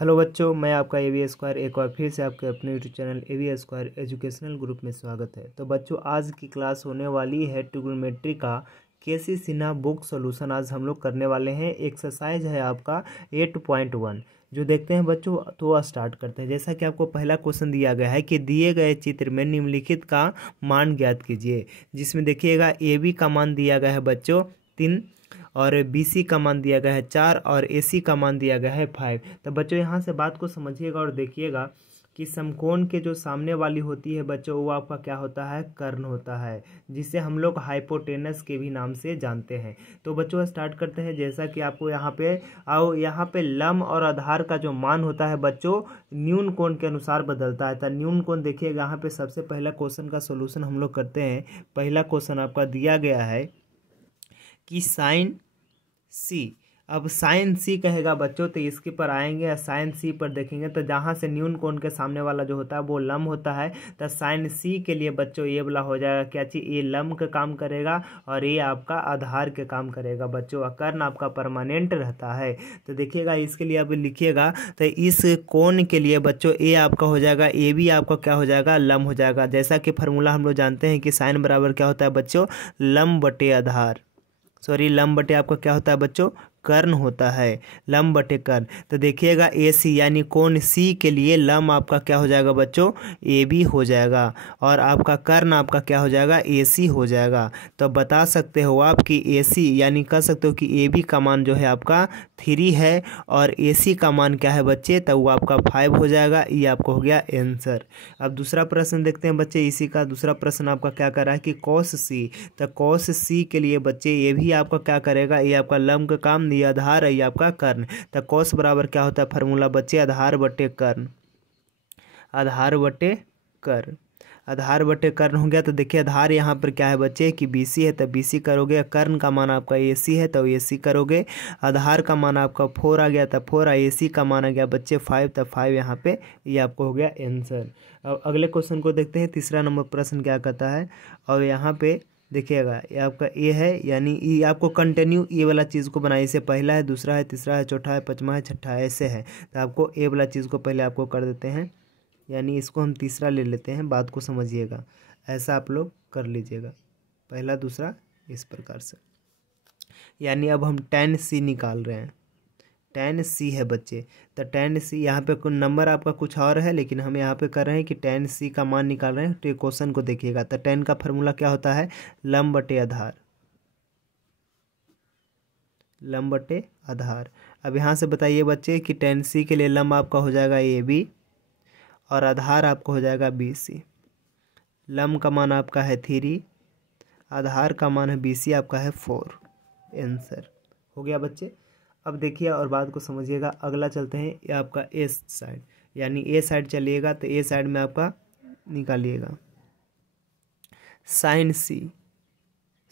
Hello बच्चों, मैं आपका ए स्क्वायर एक बार फिर से आपके अपने यूट्यूब चैनल ए स्क्वायर एजुकेशनल ग्रुप में स्वागत है। तो बच्चों, आज की क्लास होने वाली है ट्रिग्नोमेट्री का के.सी. Sinha book solution. आज हम लोग करने वाले हैं। एक्सरसाइज है आपका 8.1 जो देखते हैं बच्चों। तो स्टार्ट करते हैं। जैसा कि आपको पहला क्वेश्चन दिया गया है कि दिए गए चित्र में निम्नलिखित का मान ज्ञात कीजिए, जिसमें देखिएगा ए बी का मान दिया गया है बच्चों 3 और BC का मान दिया गया है 4 और AC का मान दिया गया है 5। तो बच्चों यहाँ से बात को समझिएगा और देखिएगा कि समकोण के जो सामने वाली होती है बच्चों, वो आपका क्या होता है, कर्ण होता है, जिसे हम लोग हाइपोटेनस के भी नाम से जानते हैं। तो बच्चों स्टार्ट करते हैं। जैसा कि आपको यहाँ पे लंब और आधार का जो मान होता है बच्चों, न्यून कोण के अनुसार बदलता है। तो न्यून कोण देखिएगा, यहाँ पे सबसे पहला क्वेश्चन का सोल्यूशन हम लोग करते हैं। पहला क्वेश्चन आपका दिया गया है कि साइन सी। अब साइन सी कहेगा बच्चों, तो इसके पर आएंगे और साइन सी पर देखेंगे। तो जहाँ से न्यून कोण के सामने वाला जो होता है वो लंब होता है। तो साइन सी के लिए बच्चों ये वाला हो जाएगा क्या चीज, ये लंब का काम करेगा और ये आपका आधार के काम करेगा बच्चों। और कर्ण आपका परमानेंट रहता है। तो देखिएगा इसके लिए अब लिखिएगा, तो इस कोण के लिए बच्चों ए आपका हो जाएगा, ए भी आपका क्या हो जाएगा, लंब हो जाएगा। जैसा कि फॉर्मूला हम लोग जानते हैं कि साइन बराबर क्या होता है बच्चों, लंब बटे आधार, लंब बटे आपका क्या होता है बच्चों, कर्ण होता है, लंब बटे कर्ण। तो देखिएगा ए सी यानी कोण सी के लिए लंब आपका क्या हो जाएगा बच्चों, ए बी हो जाएगा और आपका कर्ण आपका क्या हो जाएगा, ए सी हो जाएगा। तो बता सकते हो आप कि ए सी यानी कह सकते हो कि ए बी का मान जो है आपका 3 है और ए सी का मान क्या है बच्चे, तो वो आपका 5 हो जाएगा। ये आपको हो गया आंसर। अब दूसरा प्रश्न देखते हैं बच्चे। इसी का दूसरा प्रश्न आपका क्या कर रहा है कि कॉस सी। तो कॉस सी के लिए बच्चे ये भी आपका क्या करेगा, ये आपका लंब का काम, ये आधार है, ये आपका कर्ण। तो कॉस बराबर क्या होता है फॉर्मूला बच्चे, आधार बटे कर्ण, आधार बटे कर्ण, आधार बटे कर्ण हो गया। तो देखिए आधार यहाँ पर क्या है बच्चे कि BC है, तो BC करोगे। कर्ण का मान आपका AC है, तो AC करोगे। आधार का मान आपका 4 आ गया, तो 4। AC का मान आ गया बच्चे 5, तो 5 यहाँ पे ये आपको हो गया आंसर। अब अगले क्वेश्चन को देखते हैं। तीसरा नंबर प्रश्न क्या कहता है, और यहाँ पे देखिएगा ये आपका ए है, यानी ये आपको कंटिन्यू ये वाला चीज़ को बनाइए। इसे पहला है, दूसरा है, तीसरा है, चौथा है, पांचवा है, छठा है, ऐसे है। तो आपको ए वाला चीज़ को पहले आपको कर देते हैं, यानी इसको हम तीसरा ले लेते हैं। बात को समझिएगा, ऐसा आप लोग कर लीजिएगा, पहला दूसरा इस प्रकार से। यानी अब हम tan C निकाल रहे हैं। tan C है बच्चे, तो tan C यहाँ पे कोई नंबर आपका कुछ और है, लेकिन हम यहाँ पे कर रहे हैं कि tan C का मान निकाल रहे हैं। तो क्वेश्चन को देखिएगा, तो tan का फॉर्मूला क्या होता है, लंब बटे आधार, लंब बटे आधार। अब यहाँ से बताइए बच्चे कि tan C के लिए लंब आपका हो जाएगा AB और आधार आपको हो जाएगा BC। लंब का मान आपका है 3, आधार का मान है BC आपका है 4। आंसर हो गया बच्चे। अब देखिए और बात को समझिएगा। अगला चलते हैं, ये आपका ए साइड, यानी ए साइड चलिएगा। तो ए साइड में आपका निकालिएगा साइन सी,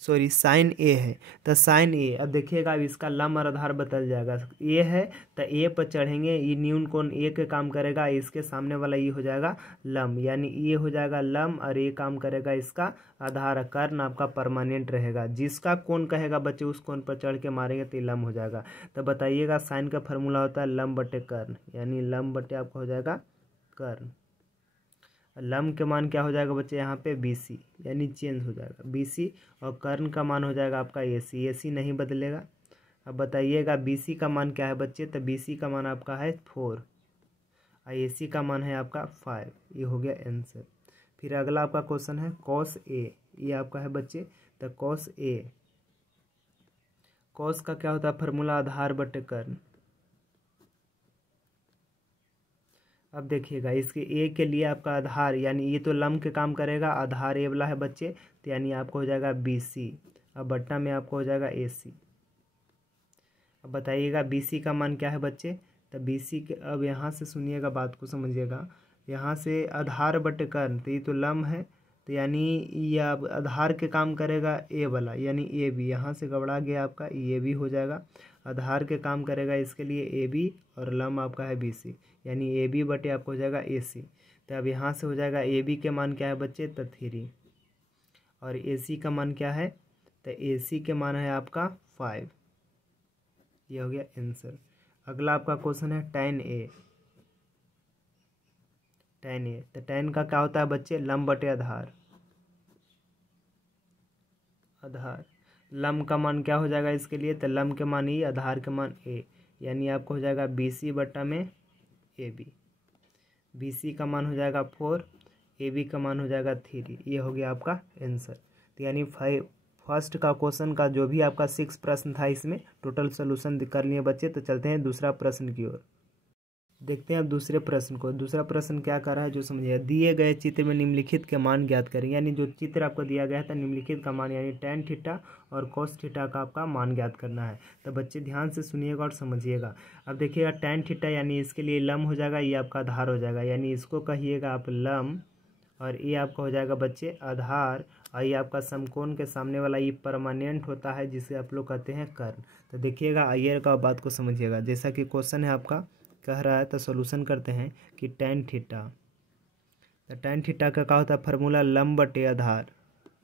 सॉरी साइन ए है, तो साइन ए। अब देखिएगा अब इसका लंब और आधार बदल जाएगा। ए है तो ए पर चढ़ेंगे, ये न्यून कोण ए के काम करेगा, इसके सामने वाला ये हो जाएगा लंब, यानी ये हो जाएगा लंब और ये काम करेगा इसका आधार। कर्ण आपका परमानेंट रहेगा, जिसका कोण कहेगा बच्चे उस कोण पर चढ़ के मारेंगे तो ये लंब हो जाएगा। तो बताइएगा साइन का फॉर्मूला होता है लंब बटे कर्ण, यानी लंब बटे आपका हो जाएगा कर्ण। लंब के मान क्या हो जाएगा बच्चे यहाँ पे BC, यानी चेंज हो जाएगा BC, और कर्ण का मान हो जाएगा आपका AC। AC नहीं बदलेगा। अब बताइएगा BC का मान क्या है बच्चे, तो BC का मान आपका है 4 और AC का मान है आपका 5। ये हो गया आंसर। फिर अगला आपका क्वेश्चन है cos A, ये आपका है बच्चे। तो cos A, cos का क्या होता है फॉर्मूला, आधार बटे कर्ण। अब देखिएगा इसके ए के लिए आपका आधार, यानी ये तो लंब के काम करेगा, आधार ए वाला है बच्चे, तो यानी आपको हो जाएगा BC। अब बट्टा में आपको हो जाएगा AC। अब बताइएगा BC का मान क्या है बच्चे, तो BC के, अब यहाँ से सुनिएगा, बात को समझिएगा। यहाँ से आधार बटे कर्ण, तो ये तो लंब है, तो यानी ये अब आधार के काम करेगा ए वाला, यानी AB। यहाँ से गबड़ा गया आपका, ये भी हो जाएगा। आधार के काम करेगा इसके लिए AB और लंब आपका है BC, यानी AB बटे आपको हो जाएगा AC। तो अब यहाँ से हो जाएगा AB के मान क्या है बच्चे, तो 3, और AC का मान क्या है, तो AC के मान है आपका 5। ये हो गया आंसर। अगला आपका क्वेश्चन है tan A। tan a। तो tan का क्या होता है बच्चे, लंब बटे आधार। आधार लंब का मान क्या हो जाएगा इसके लिए, तो लंब के मान ई, आधार के मान a, यानी आपको हो जाएगा BC बटा में AB। BC का मान हो जाएगा 4, AB का मान हो जाएगा 3। ये हो गया आपका आंसर। तो यानी फर्स्ट का क्वेश्चन का जो भी आपका 6 प्रश्न था इसमें टोटल सोल्यूशन कर लिए बच्चे। तो चलते हैं दूसरा प्रश्न की ओर, देखते हैं अब दूसरे प्रश्न को। दूसरा प्रश्न क्या कर रहा है जो समझिए, दिए गए चित्र में निम्नलिखित के मान ज्ञात करें। यानी जो चित्र आपको दिया गया था निम्नलिखित का मान यानी tan थीटा और cos थीटा का आपका मान ज्ञात करना है। तो बच्चे ध्यान से सुनिएगा और समझिएगा। अब देखिएगा tan थीटा यानी इसके लिए लंब हो जाएगा, ये आपका आधार हो जाएगा, यानी इसको कहिएगा आप लंब और ये आपका हो जाएगा बच्चे आधार। और ये आपका समकोण के सामने वाला ये परमानेंट होता है जिसे आप लोग कहते हैं कर्ण। तो देखिएगा आइए का बात को समझिएगा, जैसा कि क्वेश्चन है आपका कह रहा है तो सॉल्यूशन करते हैं कि tan थीटा। तो tan थीटा का क्या होता है फार्मूला, लंब बटे आधार।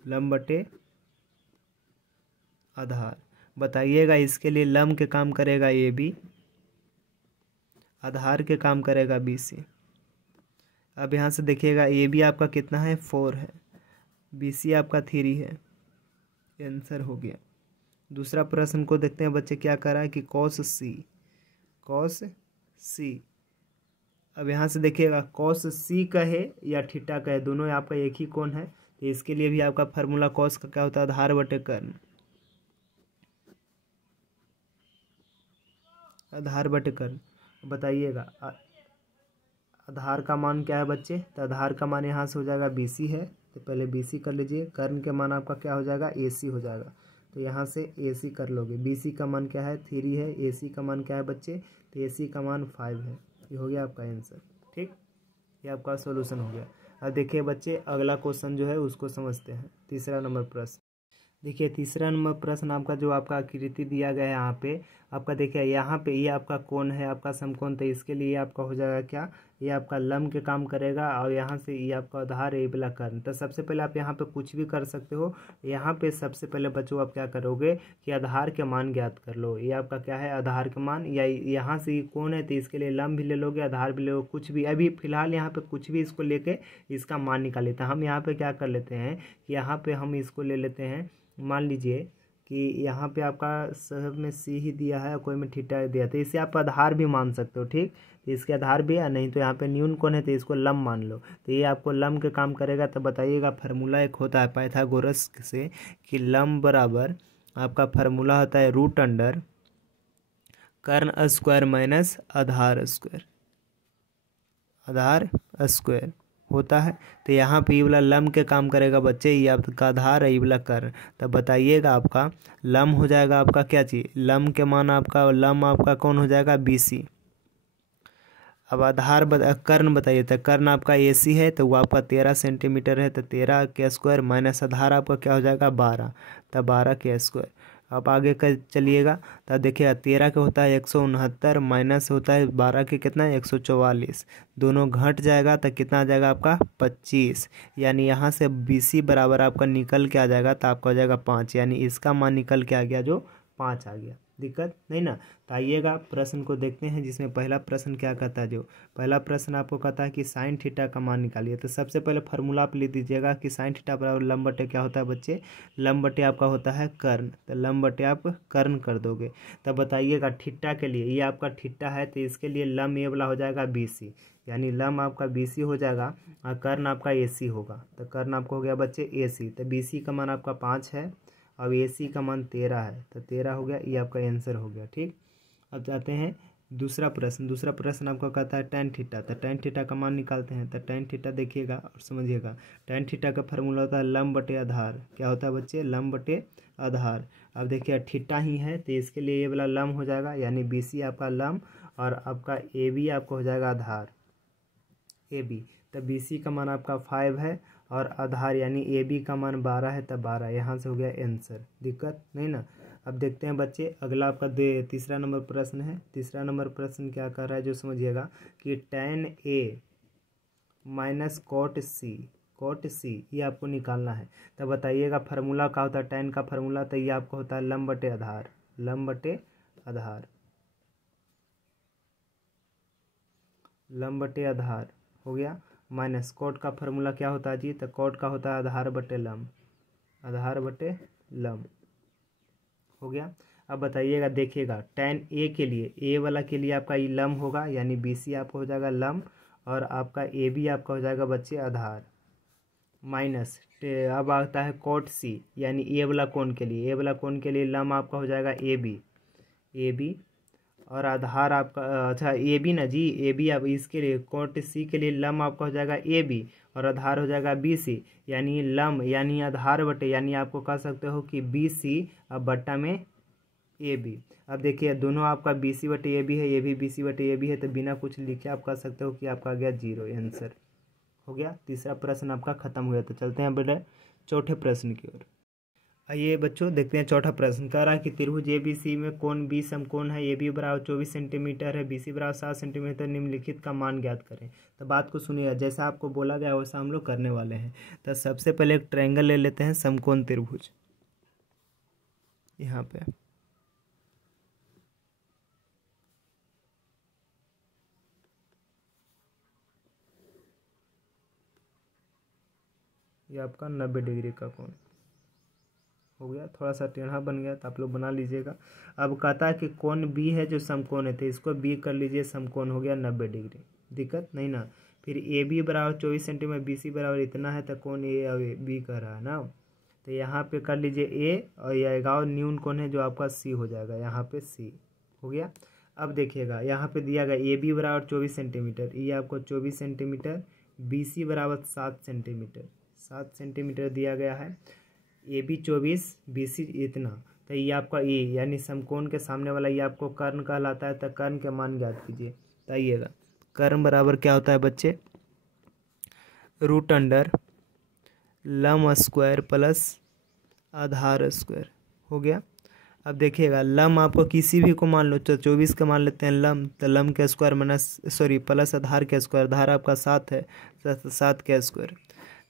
लंब बटे आधार बताइएगा, इसके लिए लंब के काम करेगा AB, आधार के काम करेगा BC। अब यहाँ से देखिएगा AB आपका कितना है 4 है, BC आपका 3 है। आंसर हो गया। दूसरा प्रश्न को देखते हैं बच्चे क्या कर रहा है कि cos C। अब यहाँ से देखिएगा cos C का है या थीटा का है, दोनों आपका एक ही कोण है। तो इसके लिए भी आपका फार्मूला cos का क्या होता है, आधार बटे कर्ण। आधार बटे कर्ण बताइएगा आधार का मान क्या है बच्चे, तो आधार का मान यहाँ से हो जाएगा BC है, तो पहले BC कर लीजिए। कर्ण के मान आपका क्या हो जाएगा AC हो जाएगा, तो यहाँ से AC कर लोगे। BC का मान क्या है 3 है, AC का मान क्या है बच्चे, तो AC का मान 5 है। ये हो गया आपका आंसर। ठीक, ये आपका सॉल्यूशन हो गया। अब देखिए बच्चे अगला क्वेश्चन जो है उसको समझते हैं। तीसरा नंबर प्रश्न देखिए, तीसरा नंबर प्रश्न आपका जो आपका आकृति दिया गया है यहाँ पे आपका देखिए, यहाँ पे ये आपका कोण है आपका समकोण। तो इसके लिए आपका हो जाएगा क्या, ये आपका लंब के काम करेगा और यहाँ से ये आपका आधार है, ये वाला कर्ण। तो सबसे पहले आप यहाँ पे कुछ भी कर सकते हो। यहाँ पे सबसे पहले बच्चों आप क्या करोगे कि आधार के मान ज्ञात कर लो। ये आपका क्या है आधार के मान, या यहाँ से ये कोण है तो इसके लिए लंब भी ले लोगे, आधार भी ले लो, कुछ भी। अभी फिलहाल यहाँ पे कुछ भी इसको लेके इसका मान निकाल लेते हैं। हम यहाँ पे क्या कर लेते हैं कि यहाँ पे हम इसको ले लेते हैं, मान लीजिए कि यहाँ पे आपका सब में C ही दिया है, कोई में थीटा दिया, तो इसे आप आधार भी मान सकते हो। ठीक, तो इसके आधार भी है, नहीं तो यहाँ पे न्यून कोण है तो इसको लंब मान लो। तो ये आपको लंब के काम करेगा। तो बताइएगा फार्मूला एक होता है पाइथागोरस से कि लंब बराबर आपका फार्मूला होता है रूट अंडर कर्ण स्क्वायर माइनस आधार स्क्वायर। आधार स्क्वायर होता है। तो यहाँ पे ये वाला लंब के काम करेगा बच्चे, ये आपका आधार है, ये वाला कर्ण। तब बताइएगा आपका लंब हो जाएगा आपका क्या चीज़, लंब के मान आपका लंब आपका कौन हो जाएगा BC। अब आधार कर्ण बताइए, तो कर्ण आपका AC है तो वो आपका 13 सेंटीमीटर है, तो 13 के स्क्वायर माइनस आधार आपका क्या हो जाएगा 12, तो 12 के स्क्वायर। अब आगे कर चलिएगा तो देखिएगा 13 के होता है 169 माइनस होता है 12 के कितना है 144, दोनों घट जाएगा तो कितना आ जाएगा आपका 25। यानी यहाँ से BC बराबर आपका निकल के आ जाएगा, तो आपका हो जाएगा 5, यानी इसका मान निकल के आ गया जो 5 आ गया। दिक्कत नहीं ना। तो आइएगा प्रश्न को देखते हैं, जिसमें पहला प्रश्न क्या कहता है। जो पहला प्रश्न आपको कहता है कि साइन थीटा का मान निकालिए। तो सबसे पहले फार्मूला आप लिख दीजिएगा कि साइन थीटा बराबर लंब बटे क्या होता है बच्चे, लंब बटे आपका होता है कर्ण। तो लंब बटे आप कर्ण कर दोगे। तब बताइएगा थीटा के लिए, ये आपका थीटा है तो इसके लिए लंब ये वाला हो जाएगा BC, यानी लंब आपका BC हो जाएगा और कर्ण आपका AC होगा। तो कर्ण आपको हो गया बच्चे AC। तो BC का मान आपका 5 है, अब AC का मान 13 है, तो 13 हो गया, ये आपका आंसर हो गया। ठीक, अब जाते हैं दूसरा प्रश्न। दूसरा प्रश्न आपका कहता है tan थीटा। तो tan थीटा का मान निकालते हैं। तो tan थीटा देखिएगा और समझिएगा, tan थीटा का फार्मूला होता है लंब बटे आधार। क्या होता है बच्चे, लंब बटे आधार। अब देखिए थीटा ही है तो इसके लिए ये वाला लंब हो जाएगा, यानी BC आपका लंब और आपका AB आपको हो जाएगा आधार AB। तो BC का मान आपका 5 है और आधार यानी AB का मान 12 है, तब 12 यहाँ से हो गया आंसर। दिक्कत नहीं ना। अब देखते हैं बच्चे अगला आपका तीसरा नंबर प्रश्न है। तीसरा नंबर प्रश्न क्या कर रहा है जो समझिएगा कि tan A minus cot C ये आपको निकालना है। तब बताइएगा फार्मूला क्या होता है tan का फार्मूला, तो ये आपको होता है लंब बटे आधार। लंब बटे आधार, लंब बटे आधार हो गया। माइनस कोट का फार्मूला क्या होता है जी, तो कोट का होता है आधार बटे लम, आधार बटे लम। हो गया। अब बताइएगा, देखिएगा tan ए के लिए, ए वाला के लिए आपका ये लम होगा, यानी BC आपका हो जाएगा लम, और आपका AB आपका हो जाएगा बच्चे आधार, माइनस अब आता है कोट C, यानी ए वाला कोण के लिए, ए वाला कोण के लिए लम आपका हो जाएगा AB, और आधार आपका अच्छा AB ना जी, AB अब इसके लिए कोट C के लिए लम आपका हो जाएगा AB, और आधार हो जाएगा BC, यानी लम यानी आधार बटे, यानी आपको कह सकते हो कि BC अब बट्टा में AB। अब देखिए दोनों आपका BC बटे AB है, ये भी BC बटे AB है, तो बिना कुछ लिखे आप कह सकते हो कि आपका आ गया 0 आंसर। हो गया, तीसरा प्रश्न आपका खत्म हुआ। तो चलते हैं बेटा चौथे प्रश्न की ओर। आइए बच्चों देखते हैं चौथा प्रश्न। कह रहा है कि त्रिभुज ABC में कोण B समकोण है, AB बराबर 24 सेंटीमीटर है, BC बराबर 7 सेंटीमीटर, निम्नलिखित का मान ज्ञात करें। तो बात को सुनिएगा, जैसा आपको बोला गया वैसा हम लोग करने वाले हैं। तो सबसे पहले एक ट्रायंगल ले लेते हैं, समकोण त्रिभुज। यहाँ पे ये आपका 90 डिग्री का कोण हो गया, थोड़ा सा टेढ़ा बन गया तो आप लोग बना लीजिएगा। अब कहता है कि कोण B है जो समकोण है, तो इसको B कर लीजिए, समकोण हो गया 90 डिग्री, दिक्कत नहीं ना। फिर AB बराबर 24 सेंटीमीटर, BC बराबर इतना है, तो कोण A और B कह रहा है ना, तो यहाँ पे कर लीजिए A, और ये आएगा और न्यून कोण है जो आपका C हो जाएगा, यहाँ पे C हो गया। अब देखिएगा यहाँ पे दिया गया AB बराबर 24 सेंटीमीटर, ये आपको 24 सेंटीमीटर, BC बराबर 7 सेंटीमीटर, 7 सेंटीमीटर दिया गया है, AB 24, BC इतना, तो ये आपका ए यानी समकोण के सामने वाला ये आपको कर्ण कहलाता है। तो कर्ण के मान ज्ञात कीजिए। तो आइएगा, कर्ण बराबर क्या होता है बच्चे, √अंडर लम स्क्वायर प्लस आधार स्क्वायर। हो गया। अब देखिएगा लम आपको किसी भी को मान लो, तो 24 का मान लेते हैं लम, तो लम के स्क्वायर प्लस आधार के स्क्वायर, आधार आपका 7 है, 7 के स्क्वायर,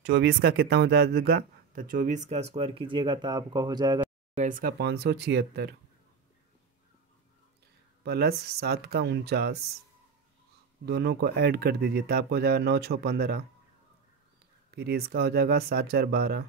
24 का कितना हो जाएगा, तो 24 का स्क्वायर कीजिएगा तो आपका हो जाएगा इसका 576 प्लस 7 का 49, दोनों को ऐड कर दीजिए तो आपको हो जाएगा 9 6 15, फिर इसका हो जाएगा 7 4 12,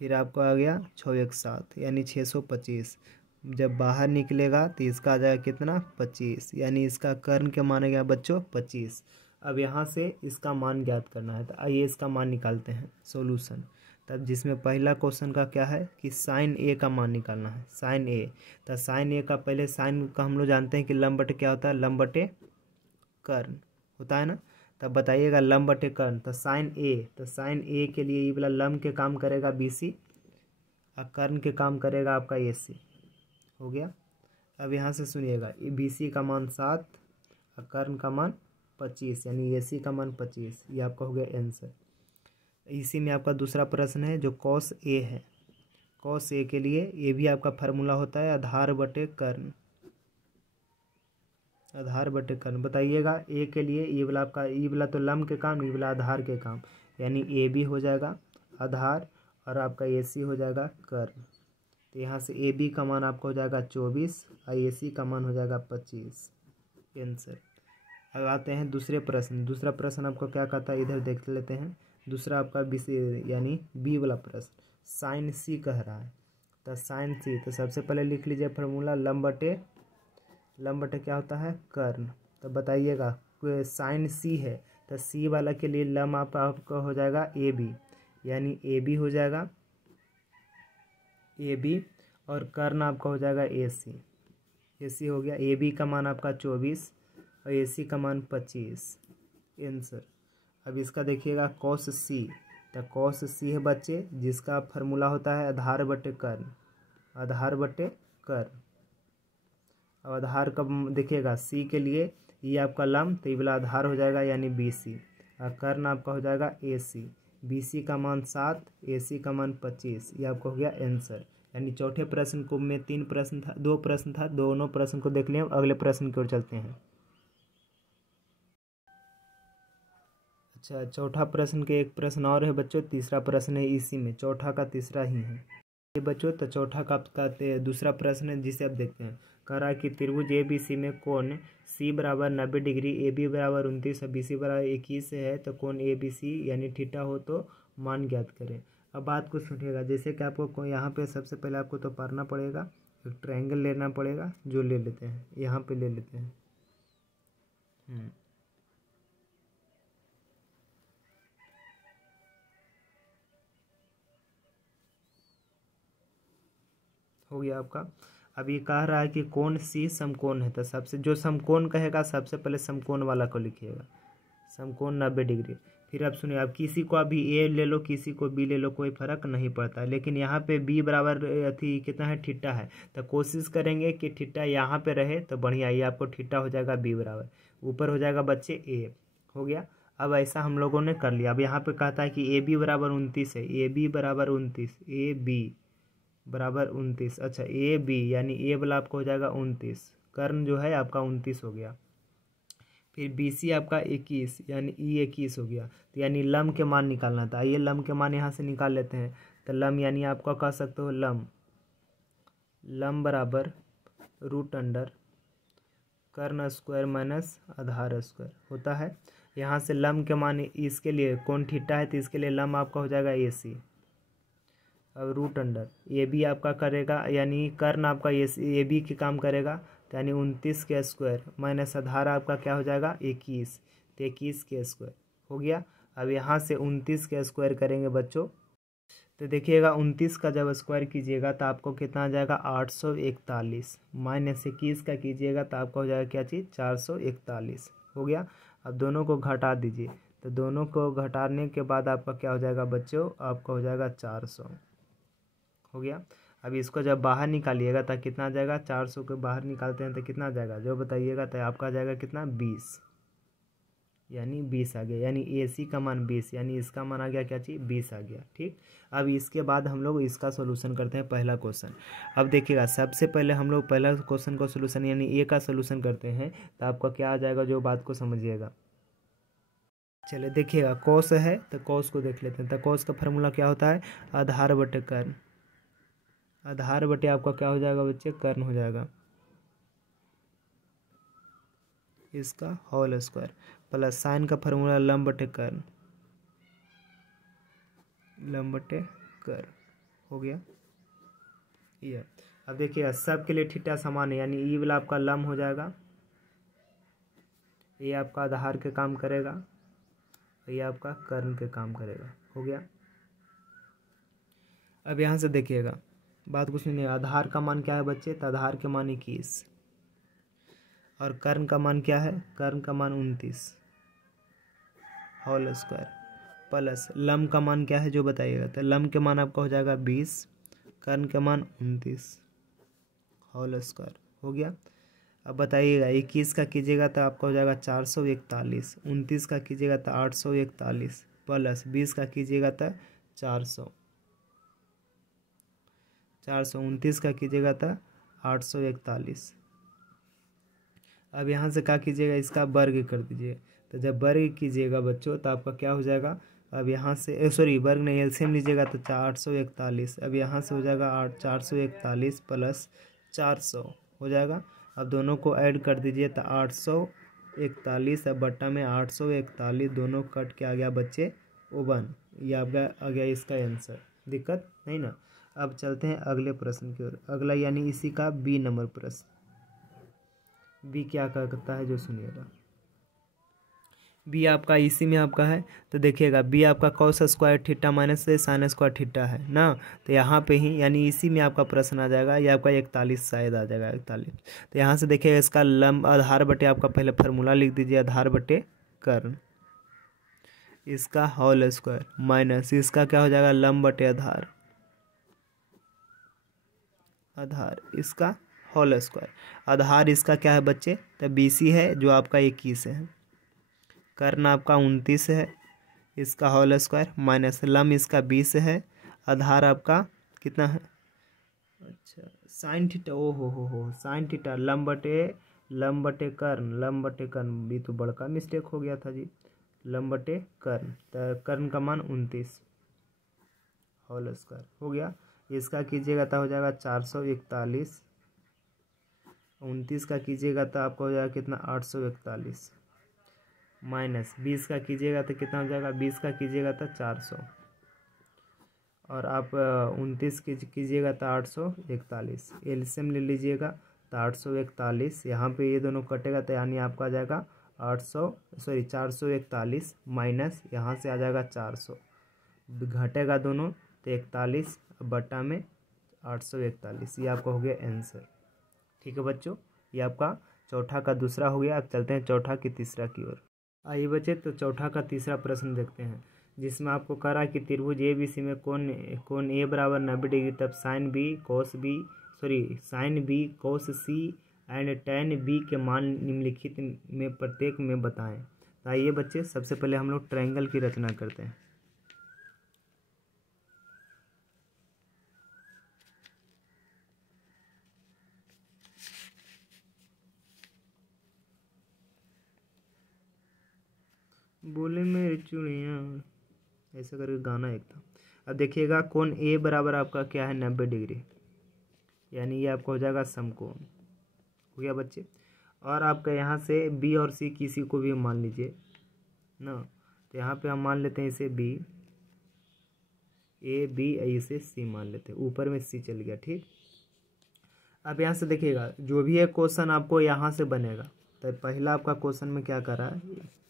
फिर आपको आ गया 6 1 7, यानी 625। जब बाहर निकलेगा तो इसका आ जाएगा कितना 25, यानी इसका कर्ण के माने गया बच्चों 25। अब यहाँ से इसका मान ज्ञात करना है, तो आइए इसका मान निकालते हैं सॉल्यूशन। तब जिसमें पहला क्वेश्चन का क्या है कि साइन ए का मान निकालना है, साइन ए। तो साइन ए का पहले साइन का हम लोग जानते हैं कि लंब बटे क्या होता है, लंब बटे कर्ण होता है ना। तब बताइएगा लंब बटे कर्ण, तो साइन ए, तो साइन ए के लिए ये वाला लंब के काम करेगा BC, और कर्ण के काम करेगा आपका AC। हो गया। अब यहाँ से सुनिएगा, BC का मान 7 और कर्ण का मान 25, यानी AC का मान 25, ये आपका हो गया आंसर। इसी में आपका दूसरा प्रश्न है जो cos A है। cos A के लिए ये भी आपका फार्मूला होता है आधार बटे कर्ण, आधार बटे कर्ण। बताइएगा A के लिए ये वाला आपका, ये वाला तो लंब के काम, ये वाला आधार के काम, यानी AB हो जाएगा आधार और आपका AC हो जाएगा कर्ण। तो यहाँ से AB का मान आपका हो जाएगा 24 और AC का मान हो जाएगा 25, आंसर। अब आते हैं दूसरे प्रश्न। दूसरा प्रश्न आपको क्या कहता है, इधर देख लेते हैं। दूसरा आपका यानी B वाला प्रश्न, साइन C कह रहा है। तो साइन C, तो सबसे पहले लिख लीजिए फार्मूला, लंब बटे क्या होता है कर्ण। तो बताइएगा साइन C है, तो C वाला के लिए लंब आपका हो जाएगा AB, यानी AB हो जाएगा AB, और कर्ण आपका हो जाएगा AC हो गया। AB का मान आपका 24 और AC का मान 25, आंसर। अब इसका देखिएगा cos C, तो cos C है बच्चे जिसका फार्मूला होता है आधार बटे कर्ण, आधार बटे कर्ण। अब आधार का देखिएगा C के लिए ये आपका लंब, तो ये वाला आधार हो जाएगा यानी BC, और कर्ण आपका हो जाएगा AC। BC का मान 7, AC का मान 25, ये आपका हो गया आंसर। यानी चौथे प्रश्न को में 3 प्रश्न था, 2 प्रश्न था, दोनों प्रश्न को देख लिया। अगले प्रश्न की ओर चलते हैं। अच्छा, चौथा प्रश्न के एक प्रश्न और है बच्चों, तीसरा प्रश्न है इसी में, चौथा का तीसरा ही है। ये बच्चों तो चौथा का आपका दूसरा प्रश्न है जिसे आप देखते हैं। कह रहा है कि त्रिभुज ए बी सी में कोण सी बराबर 90 डिग्री, ए बी बराबर 29 और बी सी बराबर 21 है, तो कोण ए बी सी यानी थीटा हो तो मान ज्ञात करें। अब बात को सुनिएगा, जैसे कि आपको यहाँ पे सबसे पहले आपको तो पारना पड़ेगा, एक ट्रायंगल लेना पड़ेगा, जो ले लेते हैं यहाँ पे ले लेते हैं। हो गया आपका। अब ये कह रहा है कि कोण सी समकोण है, तो सबसे जो समकोण कहेगा सबसे पहले समकोण वाला को लिखिएगा, समकोण 90 डिग्री। फिर आप सुनिए, अब किसी को अभी ए ले लो, किसी को बी ले लो, कोई फर्क नहीं पड़ता, लेकिन यहाँ पे बी बराबर अथी कितना है, थीटा है, तो कोशिश करेंगे कि थीटा यहाँ पे रहे तो बढ़िया, ये आपको थीटा हो जाएगा बी बराबर, ऊपर हो जाएगा बच्चे ए। हो गया। अब ऐसा हम लोगों ने कर लिया। अब यहाँ पे कहता है कि ए बी बराबर 29 है, ए बी बराबर 29, ए बी बराबर 29। अच्छा, ए बी यानी ए वाला आपको हो जाएगा 29, कर्ण जो है आपका 29 हो गया। फिर बी सी आपका 21 यानी ई 21 हो गया, तो यानी लम के मान निकालना था। आइए लम के मान यहाँ से निकाल लेते हैं। तो लम यानी आपका कह सकते हो लम बराबर √अंडर कर्ण स्क्वायर माइनस आधार स्क्वायर होता है। यहाँ से लम के मान इसके लिए कोण थीटा है, तो इसके लिए लम आपका हो जाएगा ए सी। अब √अंडर ए बी आपका करेगा, यानी कर्ण आपका ए बी के काम करेगा, तो यानी 29 के स्क्वायर माइनस आधार आपका क्या हो जाएगा 21, तो 21 के स्क्वायर हो गया। अब यहाँ से 29 के स्क्वायर करेंगे बच्चों, तो देखिएगा 29 का जब स्क्वायर कीजिएगा तो आपको कितना आ जाएगा 841, माइनस 21 का कीजिएगा तो आपका हो जाएगा क्या चीज़ 441 हो गया। अब दोनों को घटा दीजिए, तो दोनों को घटाने के बाद आपका क्या हो जाएगा बच्चों, आपका हो जाएगा 400 हो गया। अब इसको जब बाहर निकालिएगा तो कितना आ जाएगा, 400 को बाहर निकालते हैं तो कितना आ जाएगा, जो बताइएगा, तो आपका आ जाएगा कितना 20, यानी 20 आ गया, यानी ए सी का मान 20, यानी इसका मान आ गया क्या चीज़ 20 आ गया। ठीक। अब इसके बाद हम लोग इसका सोल्यूशन करते हैं, पहला क्वेश्चन। अब देखिएगा सबसे पहले हम लोग पहला क्वेश्चन का सोल्यूशन यानी ए का सोल्यूशन करते हैं, तो आपका क्या आ जाएगा, जो बात को समझिएगा। चलिए देखिएगा, कॉस है तो कॉस को देख लेते हैं। तो कॉस का फार्मूला क्या होता है, आधार बटे कर्ण, आधार बटे आपका क्या हो जाएगा बच्चे, कर्ण हो जाएगा, इसका होल स्क्वायर, प्लस साइन का फार्मूला लंब बटे कर्ण, लंब बटे कर्ण हो गया ये। अब देखिए सब के लिए थीटा समान है, यानी ई वाला आपका लंब हो जाएगा, ये आपका आधार के काम करेगा, ये आपका कर्ण के काम करेगा। हो गया। अब यहाँ से देखिएगा, बात कुछ नहीं है, आधार का मान क्या है बच्चे, तो आधार के मान 21 और कर्ण का मान क्या है, कर्ण का मान 29 होल स्क्वायर, प्लस लम का मान क्या है जो बताइएगा, तो लम के मान आपका हो जाएगा 20, कर्ण के मान 29 होल स्क्वायर हो गया। अब बताइएगा 21 का कीजिएगा तो आपका हो जाएगा 441, 29 का कीजिएगा तो 841, प्लस 20 का कीजिएगा तो 400, 429 का कीजिएगा तो 841। अब यहाँ से क्या कीजिएगा, इसका वर्ग कर दीजिए, तो जब वर्ग कीजिएगा बच्चों तो आपका क्या हो जाएगा, अब यहाँ से सॉरी वर्ग नहीं एलसीएम लीजिएगा तो 841, अब यहाँ से हो जाएगा 441 प्लस 400 हो जाएगा। अब दोनों को ऐड कर दीजिए तो 841, अब बट्टा में 841 दोनों कट के आ गया बच्चे 1, ये आपका आ गया इसका आंसर, दिक्कत नहीं ना। अब चलते हैं अगले प्रश्न की ओर, अगला यानी इसी का बी नंबर प्रश्न। बी क्या करता है जो सुनिएगा, बी आपका इसी में आपका है, तो देखिएगा बी आपका कॉस स्क्वायर थीटा माइनस से साइन स्क्वायर थीटा है ना, तो यहाँ पे ही यानी इसी में आपका प्रश्न आ जाएगा, ये आपका 41 शायद आ जाएगा 41। तो यहाँ से देखिएगा इसका लंब आधार बटे आपका पहले फार्मूला लिख दीजिए, आधार बटे कर्ण, इसका होल स्क्वायर माइनस इसका क्या हो जाएगा लंब बटे आधार, आधार इसका होल स्क्वायर, आधार इसका क्या है बच्चे, तो BC है जो आपका 21 है, कर्ण आपका 29 है, इसका होल स्क्वायर माइनस लम इसका 20 है, आधार आपका कितना है, अच्छा साइन थीटा, ओ हो साइन थीटा लम बटे कर्ण, लम बटे कर्ण, भी तो बड़का मिस्टेक हो गया था जी, लम बटे कर्ण, तो कर्ण का मान 29 होल स्क्वायर हो गया। इसका कीजिएगा तो हो जाएगा 441, 29 का कीजिएगा तो आपको हो जाएगा कितना 841, माइनस 20 का कीजिएगा तो कितना हो जाएगा, 20 का कीजिएगा तो 400, और आप 29 कीजिएगा तो 841, एलसीएम ले लीजिएगा तो 841, यहाँ पे ये दोनों कटेगा तो यानी आपका आ जाएगा 441 माइनस यहाँ से आ जाएगा 400, घटेगा दोनों तो 41 बटा में 841, ये आपका हो गया आंसर। ठीक है बच्चों, ये आपका चौथा का दूसरा हो गया। अब चलते हैं चौथा की तीसरा की ओर। आइए बच्चे, तो चौथा का तीसरा प्रश्न देखते हैं, जिसमें आपको कह रहा है कि त्रिभुज ABC में कोण A बराबर 90 डिग्री, तब sine B cos C and tan B के मान निम्नलिखित में प्रत्येक में बताएं। तो आइए बच्चे, सबसे पहले हम लोग ट्रायंगल की रचना करते हैं। बोले मेरे चुड़िया, ऐसा करके गाना एक था। अब देखिएगा कोण A बराबर आपका क्या है 90 डिग्री, यानी ये आपका हो जाएगा समकोण, हो गया बच्चे। और आपका यहाँ से B और C किसी को भी मान लीजिए ना, तो यहाँ पे हम मान लेते हैं इसे B, A B, इसे C मान लेते हैं, ऊपर में C चल गया। ठीक, अब यहाँ से देखिएगा जो भी है क्वेश्चन आपको यहाँ से बनेगा। तो पहला आपका क्वेश्चन में क्या कर रहा है,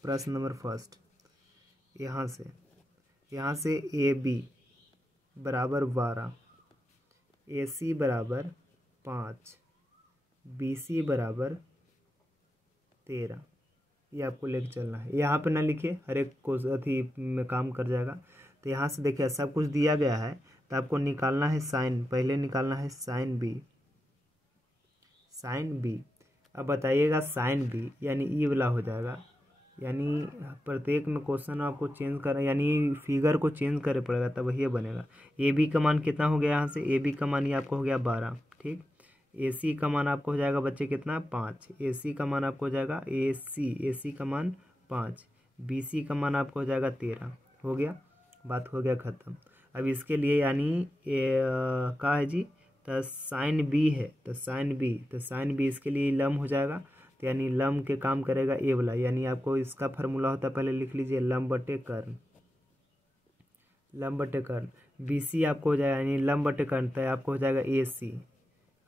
प्रश्न नंबर फर्स्ट, यहाँ से AB बराबर 12, AC बराबर 5, BC बराबर 13, ये आपको लेके चलना है। यहाँ पे ना लिखिए, हर एक को अथी में काम कर जाएगा। तो यहाँ से देखिए सब कुछ दिया गया है, तो आपको निकालना है साइन, पहले निकालना है साइन बी। अब बताइएगा साइन बी यानी ई वाला हो जाएगा, यानी प्रत्येक में क्वेश्चन आपको चेंज कर, यानी फिगर को चेंज करे पड़ेगा तब वही बनेगा। ए बी का मान कितना हो गया, यहाँ से ए बी का मान ये आपको हो गया 12। ठीक, ए सी का मान आपको हो जाएगा बच्चे कितना 5, ए सी का मान आपको हो जाएगा ए सी का मान 5, बी सी का मान आपको हो जाएगा 13। हो गया, बात हो गया ख़त्म। अब इसके लिए यानी क्या है जी, तो साइन बी है, तो साइन बी इसके लिए लम हो जाएगा, तो यानी लम के काम करेगा ए वाला, यानी आपको इसका फार्मूला होता है, पहले लिख लीजिए लम बटे कर्ण, बी सी आपको हो जाएगा यानी लम बटे कर्ण, तो आपको हो जाएगा ए सी,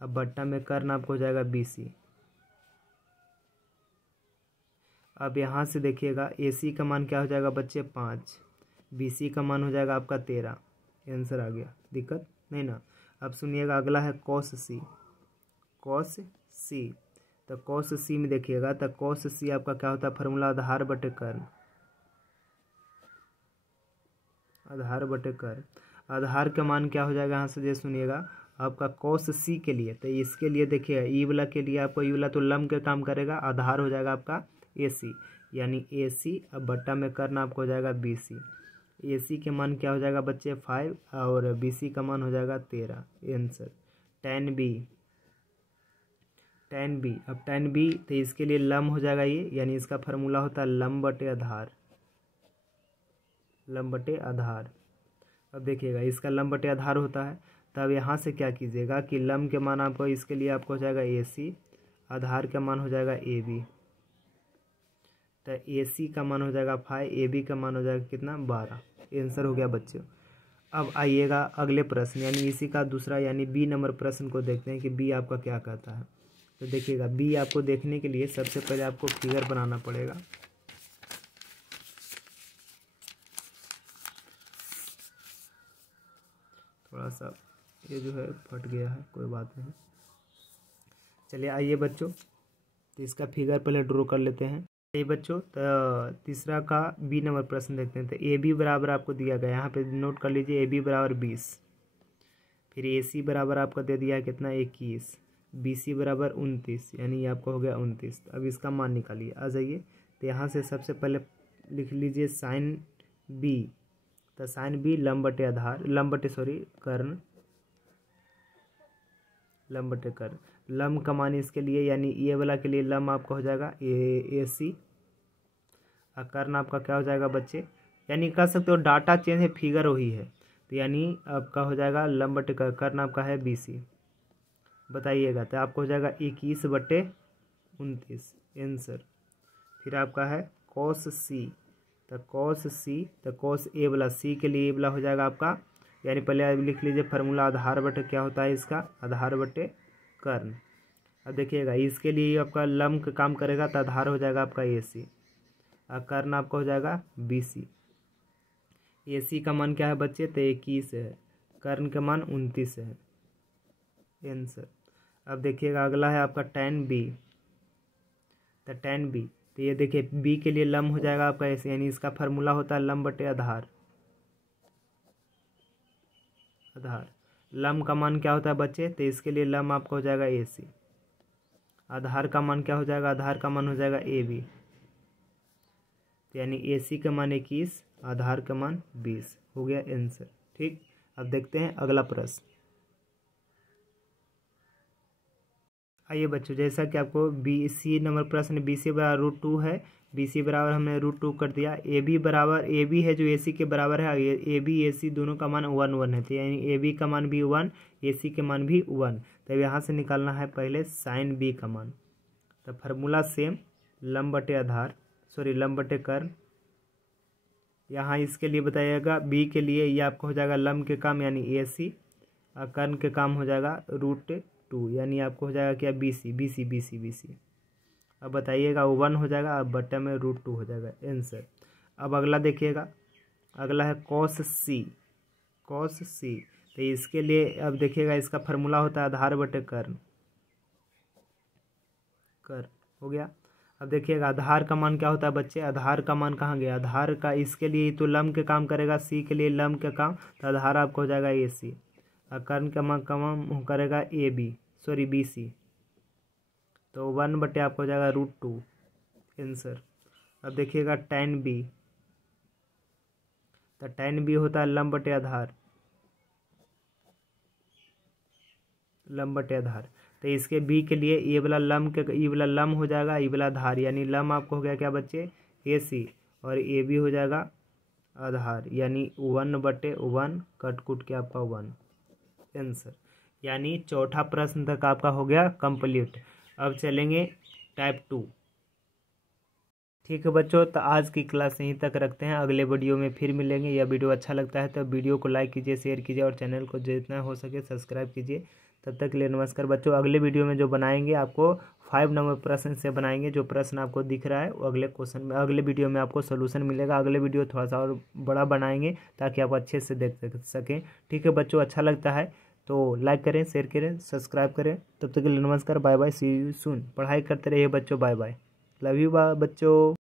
अब बट्टा में कर्ण आपको हो जाएगा बी सी। अब यहाँ से देखिएगा ए सी का मान क्या हो जाएगा बच्चे 5, बी सी का मान हो जाएगा आपका 13, आंसर आ गया, दिक्कत नहीं ना। अब सुनिएगा अगला है कॉस सी, तो कॉस सी में देखिएगा, तो कॉस सी आपका क्या होता है फार्मूला, आधार बटे कर्ण, आधार का मान क्या हो जाएगा यहाँ से, जैसे सुनिएगा आपका कॉस सी के लिए, तो इसके लिए देखिएगा ई वाला के लिए आपको ई वाला तो लम के काम करेगा, आधार हो जाएगा आपका ए सी, यानी ए सी, अब बट्टा में कर्ण आपको हो जाएगा बी सी। ए सी के मान क्या हो जाएगा बच्चे 5 और बी सी का मान हो जाएगा 13, आंसर। tan बी, अब tan बी तो इसके लिए लम हो जाएगा ये, यानी इसका फार्मूला होता है लम बटे आधार। अब देखिएगा इसका लम बटे आधार होता है, तब यहाँ से क्या कीजिएगा कि लम के मान आपको इसके लिए आपको हो जाएगा ए सी, आधार का मान हो जाएगा ए बी, तो ए सी का मान हो जाएगा 5, ए बी का मान हो जाएगा कितना 12, आंसर हो गया बच्चों। अब आइएगा अगले प्रश्न यानी इसी का दूसरा यानी बी नंबर प्रश्न को देखते हैं कि बी आपका क्या कहता है। तो देखिएगा बी आपको देखने के लिए सबसे पहले आपको फिगर बनाना पड़ेगा। थोड़ा सा ये जो है फट गया है, कोई बात नहीं। चलिए आइए बच्चों, तो इसका फिगर पहले ड्रॉ कर लेते हैं। ये बच्चों तो तीसरा का बी नंबर प्रश्न देखते हैं। तो ए बी बराबर आपको दिया गया, यहाँ पे नोट कर लीजिए, ए बी बराबर 20, फिर ए सी बराबर आपको दे दिया है कितना 21, बी सी बराबर 29, यानी आपका हो गया 29। अब इसका मान निकालिए, आ जाइए। तो यहाँ से सबसे पहले लिख लीजिए साइन बी, तो साइन बी लम बटे कर्ण, लम का मान इसके लिए यानी ए वाला के लिए लम आपका हो जाएगा ए सी, और कर्ण आपका क्या हो जाएगा बच्चे, यानी कह सकते हो डाटा चेंज है फिगर वही है, तो यानी आपका हो जाएगा लंब बटे कर्ण आपका है BC, बताइएगा। तो आपको हो जाएगा 21/29 आंसर। फिर आपका है cos C, तो cos A वाला C के लिए A वाला हो जाएगा आपका, यानी पहले आप लिख लीजिए फार्मूला, आधार बटे क्या होता है इसका, आधार बटे कर्ण। अब देखिएगा इसके लिए आपका लंब का काम करेगा तो आधार हो जाएगा आपका AC और कर्ण आपका हो जाएगा BC। AC का मान क्या है बच्चे, तो 21 है, कर्ण का मान 29 है आंसर। अब देखिएगा अगला है आपका tan B, तो tan B, तो ये देखिए B के लिए लंब हो जाएगा आपका ऐसे, यानी इसका फार्मूला होता है लंब बटे आधार। लंब का मान क्या होता है बच्चे, तो इसके लिए लंब आपका हो जाएगा AC। आधार का मान क्या हो जाएगा, आधार का मान हो जाएगा AB, तो यानी AC का मान 21, आधार का मान 20 हो गया आंसर। ठीक, अब देखते हैं अगला प्रश्न। आइए बच्चों, जैसा कि आपको BC नंबर प्रश्न BC बराबर √2 है, BC बराबर हमने √2 कर दिया। AB बराबर, AB है जो AC के बराबर है, AB AC दोनों का मान 1 1 है, तो यानी AB का मान भी 1, AC के मान भी 1। तो यहाँ से निकालना है पहले sin B का मान, तो फार्मूला सेम, लंब बटे आधार, लंब बटे कर्ण। यहाँ इसके लिए बताइएगा B के लिए ये आपको हो जाएगा लंब के काम यानी AC, और कर्ण के काम हो जाएगा √2, यानी आपको हो जाएगा क्या BC। अब बताइएगा 1 हो जाएगा, अब बट्टा में √2 हो जाएगा आंसर। अब अगला देखिएगा, अगला है cos C, तो इसके लिए अब देखिएगा इसका फार्मूला होता है आधार बटे कर्ण हो गया। अब देखिएगा आधार का मान क्या होता है बच्चे, आधार का मान कहाँ गया, आधार का इसके लिए तो लंब के काम करेगा, C के लिए लंब का काम, तो आधार आपको हो जाएगा AC, और कर्ण का मान काम करेगा BC, तो 1 बटे आपको हो जाएगा √2 आंसर। अब देखिएगा tan B, तो tan B होता है लंब बटे आधार, तो इसके B के लिए ये वाला लंब हो जाएगा, ये वाला आधार, यानी लंब आपको हो गया क्या बच्चे AC, और AB हो जाएगा आधार, यानी 1 बटे 1 कट कुट के आपका 1 आंसर। यानी चौथा प्रश्न तक आपका हो गया कंप्लीट। अब चलेंगे टाइप 2। ठीक है बच्चों, तो आज की क्लास यहीं तक रखते हैं, अगले वीडियो में फिर मिलेंगे। यह वीडियो अच्छा लगता है तो वीडियो को लाइक कीजिए, शेयर कीजिए और चैनल को जितना हो सके सब्सक्राइब कीजिए। तब तक के लिए नमस्कार बच्चों। अगले वीडियो में जो बनाएंगे आपको 5 नंबर प्रश्न से बनाएंगे, जो प्रश्न आपको दिख रहा है वो अगले वीडियो में आपको सोल्यूशन मिलेगा। अगले वीडियो थोड़ा सा और बड़ा बनाएंगे ताकि आप अच्छे से देख सकें। ठीक है बच्चों, अच्छा लगता है तो लाइक करें, शेयर करें, सब्सक्राइब करें। तब तक के लिए नमस्कार, bye bye, see you soon. पढ़ाई करते रहिए बच्चों, बाय बाय, लव यू बच्चों।